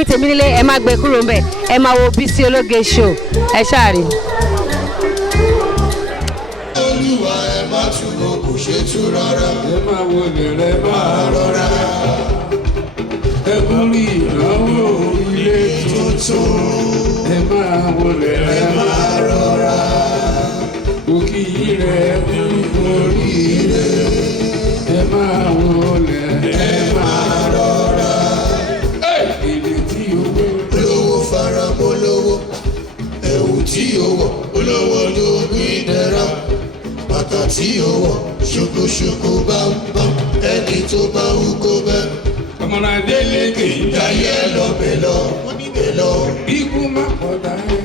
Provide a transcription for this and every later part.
ẹ̀yin tèmi nílé ẹ má gbé kúrò ńbẹ̀ ẹ má wo Bisi Ologe Show ẹ ṣáàrí. Olúwa ẹ má túbọ̀ kò ṣe tú rárá. Ẹ máa wọlé rẹ máa rọra. Ẹ kú rí ìnáwó ilé tuntun. Ẹ máa wọlé rẹ máa rọra. Òkì rẹ̀ kú oríire. Ẹ máa wọlé ẹ máa rọra. Èdè tí o wé. Olówó fara mọ́ lówó. Ẹ̀wù tí o wọ̀. Olówó ló gbin dẹ́ra. Bàtà tí o wọ̀. Ṣùkúṣùkú bámbám. Ẹni tó bá wú kó bẹ́. Ọmọdé lékè ìdáyé lọ́bẹ̀ lọ. Wọ́n níbẹ̀ lọ. Ikú má pọ̀dà ẹ̀.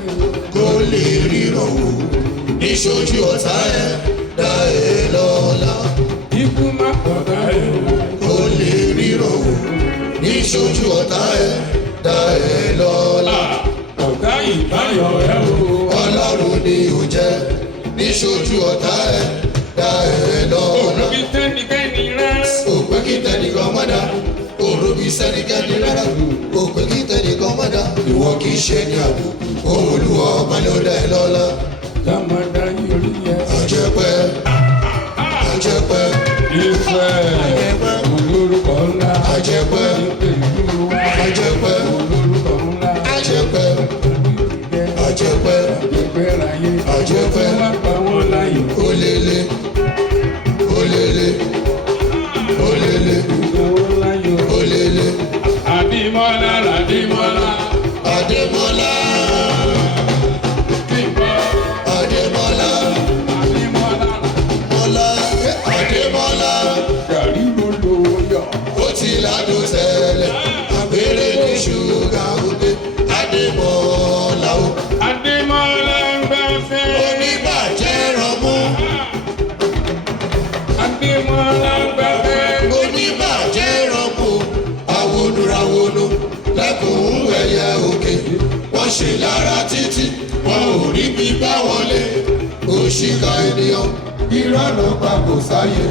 Kó lè ríran wò. Níṣojú ọ̀tá ẹ̀ dá ẹ lọ́la. Ikú má pọ̀dà ẹ̀. Kó lè ríran wò. Níṣojú ọ̀tá ẹ̀ dá ẹ lọ́la. Ọ̀gá ìbáyọ̀ ẹ̀ o. Ọlọ́run ni ò jẹ́. Níṣojú ọ̀tá ẹ̀ dá ẹ lọ́la. Òrùbí sẹ́nikẹ́ni rẹ̀. Òpè kí tẹnìkan má dá. Òrùbí sẹ́nikẹ́ni rárá. Òpè kí tẹnìkan má dá. Ìwọ kì í ṣe ní àbò. Olúwa ọba ló dá ẹ lọ́la. Dámadá yorí yẹ. Àjẹpẹ́. Àjẹpẹ́. Ìfẹ́. Àjẹpẹ́. Olórúkọ ńlá. Àjẹpẹ́. Àjẹpẹ́. Olórúkọ ńlá. Àjẹpẹ́. Àjẹpẹ́. Àjẹpẹ́ ráyé. Àjẹpẹ́. Lápá wọn láyé. Olélé. Olélé. Olélé. Olélé. Adémọ́lá. Adémọ́lá. Adémọ́lá. Adémọ́lá. Adémọ́lá. Gàrí ló lówó yọ. Ó ti ládùn tẹ́lẹ̀. Àbẹ̀rẹ̀ ní ṣúgà òde. Adémọ́lá o. Adémọ́lá ń bá fẹ́. Oníbàjẹ́ rọmú. Adémọ́lá ń bá fẹ́. Oníbàjẹ́ rọmú. Àwòdùràwòlò lẹ́kùn ẹ̀yẹ òkè. Wọ́n ṣe lára títí. Wọn ò rí bí bá wọlé. Òṣìkà ènìyàn. Ìrànà pa kò sáyé.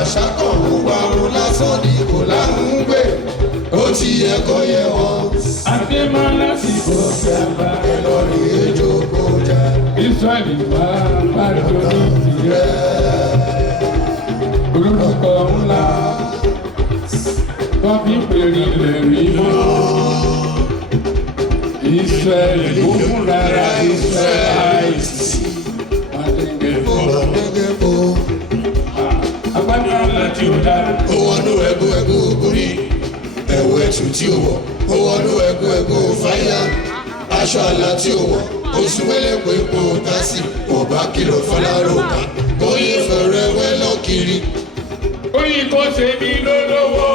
Àṣà kan ń parun lásán ni kò láhùn gbé. Ó ti yẹ kó yẹ wọn. Adémọ́lá ti bọ̀ gàba. Ẹ lọ rí ejò kó jà. Ísírẹ́lì máa bá lórí tirẹ̀. Olórúkọ ńlá. Wọ́n fi pèrè lè rí mọ́. Ísírẹ́lì ó fún rárá Ísírẹ́lì. Agbádá láti ọ̀dà. Ó wọnú ẹ̀gún ògùnrí. Ẹ̀wù ẹ̀tù tí ó wọ̀. Ó wọnú ẹ̀gún fáyà. Aṣọ àlà tí ó wọ̀. Oṣù wẹ́lẹ̀ pé kò tásì. Kò bá kìlọ̀ fọlárò ká. Kóyè fẹ̀rẹ̀ wẹ́ lọ́kiri. Oyin kò ṣe mí lólówó.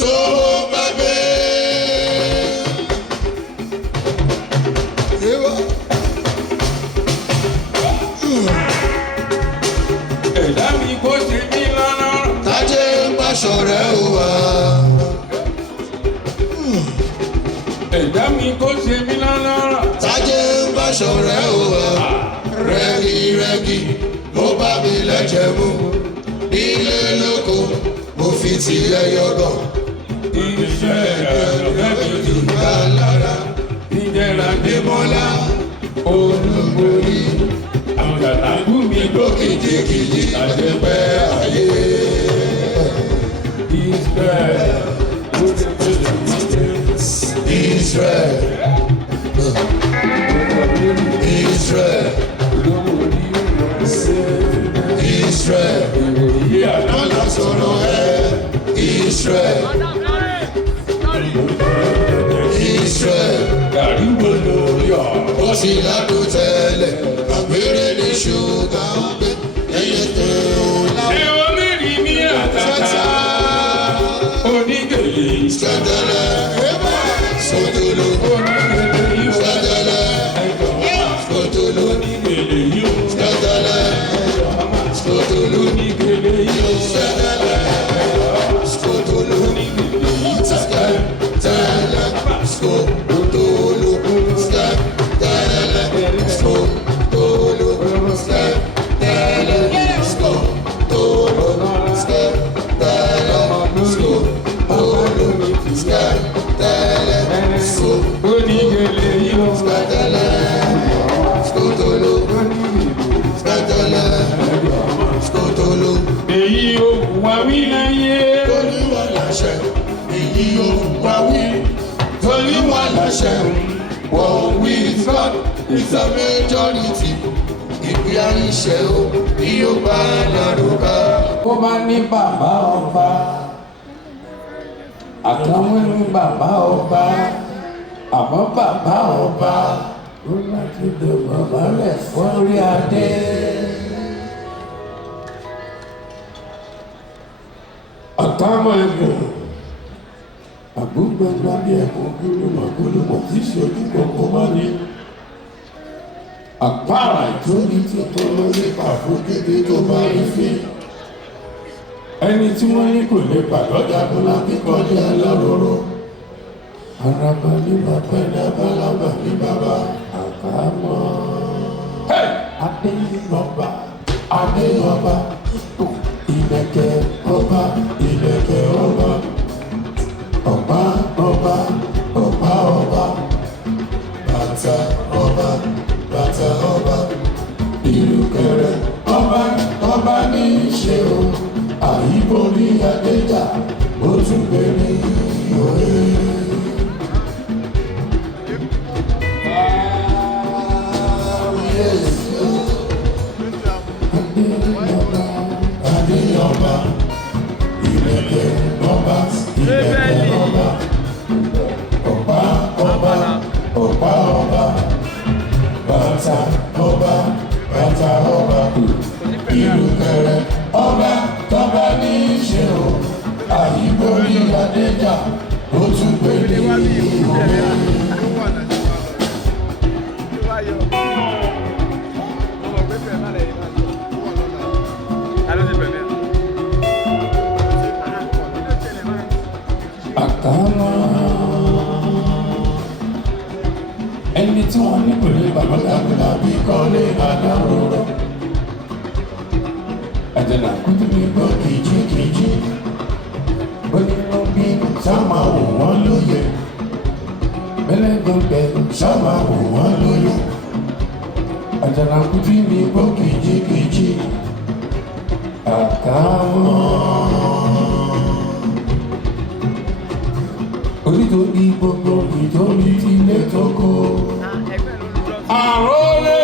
Tó bá gbé. Ẹ̀dá mi kò ṣe mí lọ́nà. Tájé ń bá ṣọ̀rẹ́ o wá. Ẹ̀dá mi kò ṣe mí lọ́nà. Tájé ń bá ṣọ̀rẹ́ o wá. Rẹ́gírẹ́gí ló bá mi lẹ́jẹ̀ mú. Nílé lóko mo fi tiẹ̀ yọgàn. Iṣẹ́ ẹ̀rọ mi ti gbà lára. Ìjẹ́ra Adémọ́lá. Olúborí. Àgbàlagbù mi ló kìjìkìjì. Àjẹpẹ́ ayé. Israel. Israel. Israel. Israel. Àlọ́ sọ̀rọ̀ ẹ̀. Israel. Israel. Gàrí wo ló yọ? Ó sì ládùn tẹ́lẹ̀. Àgbèrè ní ṣúgà ń gbé. Ẹyẹ tó láwọn. Ẹ wọ́n mẹ́rin ní àtàtà. Onígèlè. Sẹ́dẹ̀lẹ̀. Sọ́dọ̀lọ́. Onígèlè. Sẹ́dẹ̀lẹ̀. Sọ́dọ̀lọ́. Onígèlè yóò. Sẹ́dẹ̀lẹ̀. Sọ́dọ̀lọ́. Onígèlè yóò. Sẹ́dẹ̀lẹ̀. Sọ́dọ̀lọ́. Onígèlè yóò. Sẹ́dẹ̀lẹ̀. Sọ́dọ̀lọ́. Sẹ́dẹ̀lẹ̀. Sẹ́dẹ̀lẹ̀. láṣẹ one with God is a majority. Ìgbé àìṣẹ́ o ní yóò bá lárúkà. Ó bá ní bàbá ọba, àtàwọn ní bàbá ọba, àmọ́ bàbá ọba ó láti dè bàbá rẹ̀ sórí adé. Àtàwọn ẹ̀gbọ́n àgbógbàgbà bí ẹ̀kọ́ gúlùmọ̀ tí ṣe ojú kọ̀ọ̀kan máa ní. Àpárá ìtóní tí tó lọ nípa fún kéde tó bá rí fi. Ẹni tí wọ́n ní kò lè pàdọ́jà bọ́lá kíkọjá lọ́rọ̀rọ̀. Araba ní bàbá ní abálábà ní bàbá àkámọ́. Adéyọba, Adéyọba, ìlẹ̀kẹ̀ ọba, ìlẹ̀kẹ̀ ọba. Ọba, ọba, ọba, ọba. Bàtà ọba, bàtà ọba. Ìlúkẹ̀rẹ̀ ọba, ọba ní í ṣe o. Àyíbó ní Adéjà, ó tún gbé ní òye. Adéyọba, ìlẹ̀kẹ̀ ọba, ìlẹ̀kẹ̀ ọba. Ọba, ọba, ọba, ọba. Bàtà ọba, bàtà ọba. Ìlúkẹ̀rẹ̀ ọba, tọ́ba ní í ṣe o. Àyíbó ní Adéjà, ó tún gbé ní òwe. Ẹni tí wọ́n ní kò lè bàbá dàgbà bí kọ́lé àdáròrò. Àjànà kútu ní gbọ́ kìjikìji. Onínú bí sáma wò wọ́n lóye. Bẹ́lẹ́gbọ̀ngbẹ̀ sáma wò wọ́n lóye. Àjànà kútu ní gbọ́ kìjikìji. Àkàmọ́. Onítorí gbogbo ìtorí ti lé tókò. Àrólé.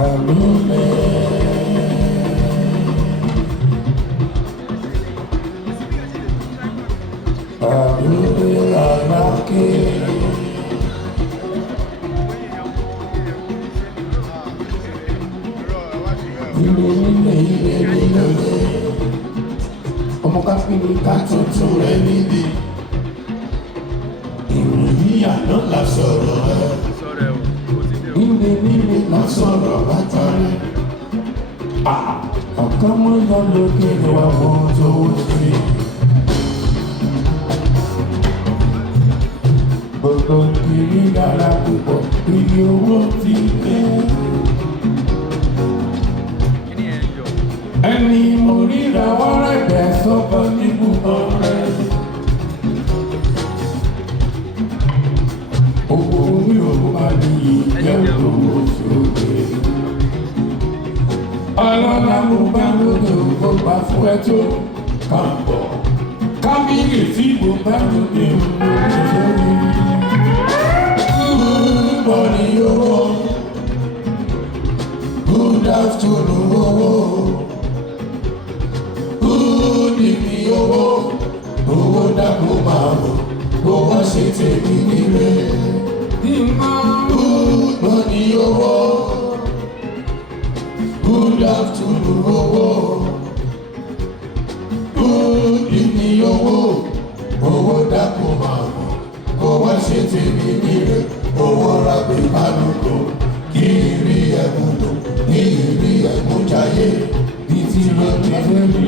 Àrólé. Àrólé aláké. Ọmọ káfíńdì ká tuntun rẹ̀ níbi ìròyìn àná la sọ̀rọ̀ rẹ̀ nílé la sọ̀rọ̀ bàtà rẹ̀ ọ̀kan mọ́ yọ lókè wà wọ́n tó sí. Gbogbo kiri dára púpọ̀ iye owó ti dé. Ẹni mo ríra wọ́n rẹ̀gbẹ́ sọ́kọ́ níbùkọ́ rẹ̀. Owó mi ò bá ní ìjẹ́ òwò sókè. Ọlọ́lá mo bá lóde òkò bá fún ẹ tó kàn bọ̀. Kábíyè tí mo bá lóde òkò ṣe rí. Good morning owó. Good afternoon owó. Owó dàgbò máa bọ̀, bó wá ṣe tèmi nílé. Good morning owó, good afternoon owó, good evening owó. Owó dàgbò máa bọ̀, bó wá ṣe tèmi nílé. Owó rábì kálukú, kí ìrí ẹ̀mú lò, kí ìrí ẹ̀mú jayé. Bí ti lọ nílé mi,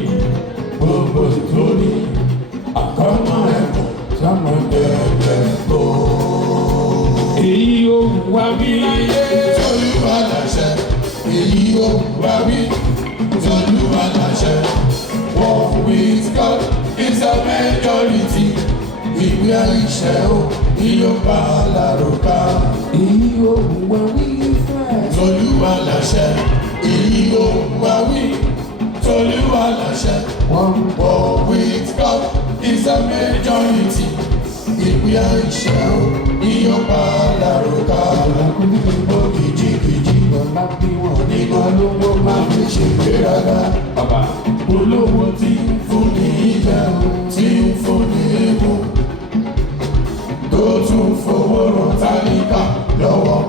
gbogbo ìtòrí. Àkọ́mọ́ ẹ̀kọ́ sọ́mọ ẹ̀ẹ́dẹ̀ tó. Èyí ò wá bí láyé. Olúwa láṣẹ. Èyí ò wá bí. Olúwa láṣẹ. Walk with God is a majority. Ìgbé àìṣẹ́ o ní yóò bá a lárúkà. Èyí ò wá bí. Tolúwa láṣẹ, èyí ò wá wí. Tolúwa láṣẹ, one war with God is a majority. Ìpínyà ìṣẹ́ o, ìyọ̀pá lárúkà. Ògìjìgìjì lọ́la bí wọ́n nínú olówó máa fi ṣe gbéraga. Olówó tí ń fún ní ìjà, tí ń fún ní ewu, tó tún fowó ràn tálíkà lọ́wọ́.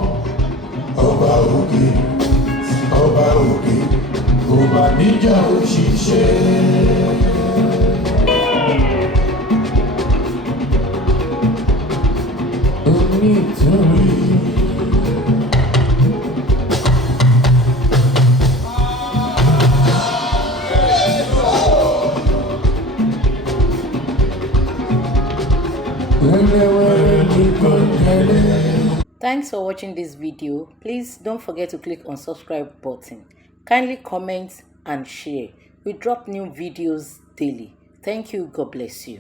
Ọba òkè, ọba òkè, kò bá níjà òṣìṣẹ́. Nítorí Thanks for watching this video. Please don't forget to click on subscribe button. Kindly comment and share. We drop new videos daily. Thank you. God bless you.